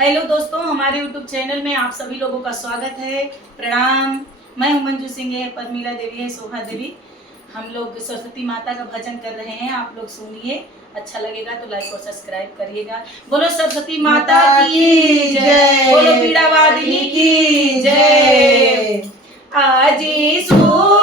Hello दोस्तों, हमारे YouTube channel में आप सभी लोगों का स्वागत है। प्रणाम। मैं हूं मंजू सिंह है, परमीला देवी है, शोभा देवी। हम लोग सरस्वती माता का भजन कर रहे हैं, आप लोग सुनिए। अच्छा लगेगा तो लाइक और सब्सक्राइब करिएगा। बोलो सरस्वती माता की जय, बोलो पीड़ावादिनी की जय। आजी सू